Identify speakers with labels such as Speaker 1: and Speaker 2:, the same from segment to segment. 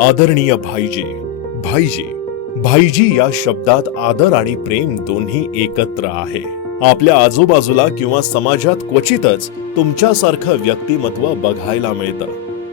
Speaker 1: आदरणीय भाईजी भाईजी भाईजी या शब्दात आदर आणि प्रेम दोन्ही एकत्र आहे. आपल्या आजूबाजूला किंवा समाजात क्वचितच तुमच्यासारखं व्यक्तिमत्व बघायला मिळतं.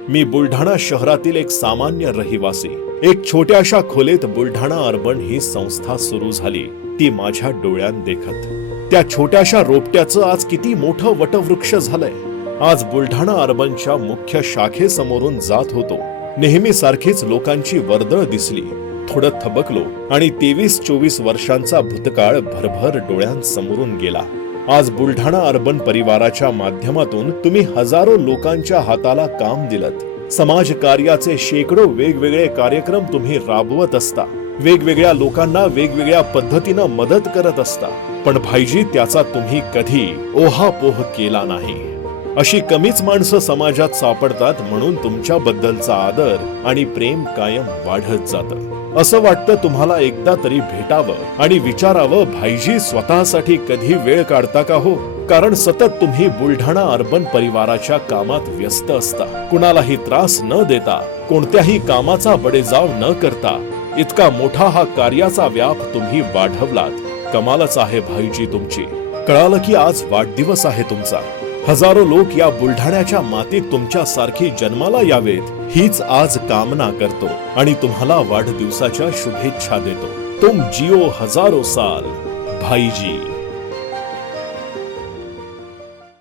Speaker 1: मी बुलढाणा शहरातील एक सामान्य रहिवासी. एक छोट्याशा खोलीत बुलढाणा अर्बन ही संस्था सुरू झाली. ती माझ्या डोळ्यात देखत. त्या छोट्याशा रोपट्याचं आज किती मोठं वटवृक्ष झालंय. आज बुलढाणा अर्बनच्या मुख्य शाखेसमोरून जात होतो. नेहमी सारखीच लोकांची वर्दळ दिसली. थोडं थबकलो आणि तेवीस चोवीस वर्षांचा भूतकाळ भरभर डोळ्यांसमोरून गेला. आज बुलढाणा अर्बन परिवाराच्या माध्यमातून तुम्ही हजारो लोकांच्या हाताला काम दिलत. समाज कार्याचे शेकडो वेगवेगळे कार्यक्रम तुम्ही राबवत असता. वेगवेगळ्या लोकांना वेगवेगळ्या पद्धतीनं मदत करत असता. पण भाईजी त्याचा तुम्ही कधी ओहापोह केला नाही. अशी कमीच माणसं समाजात सापडतात म्हणून तुमच्याबद्दलचा आदर आणि प्रेम कायम वाढत जातं. असं वाटतं तुम्हाला एकदा तरी भेटावं आणि विचारावं भाईजी स्वतःसाठी कधी वेळ काढता का हो? कारण सतत तुम्ही बुलढाणा अर्बन परिवाराच्या कामात व्यस्त असता. कुणालाही त्रास न देता कोणत्याही कामाचा बडेजाव न करता इतका मोठा हा कार्याचा व्याप तुम्ही वाढवलात. कमालच आहे भाईजी तुमची. कळालं की आज वाढदिवस आहे तुमचा. हजारो लोक या बुलढाण्याच्या मातीत तुमच्या सारखी जन्माला यावेत. हीच आज कामना करतो आणि तुम्हाला वाढदिवसाच्या शुभेच्छा देतो. तुम जिओ हजारो साल. भाईजी.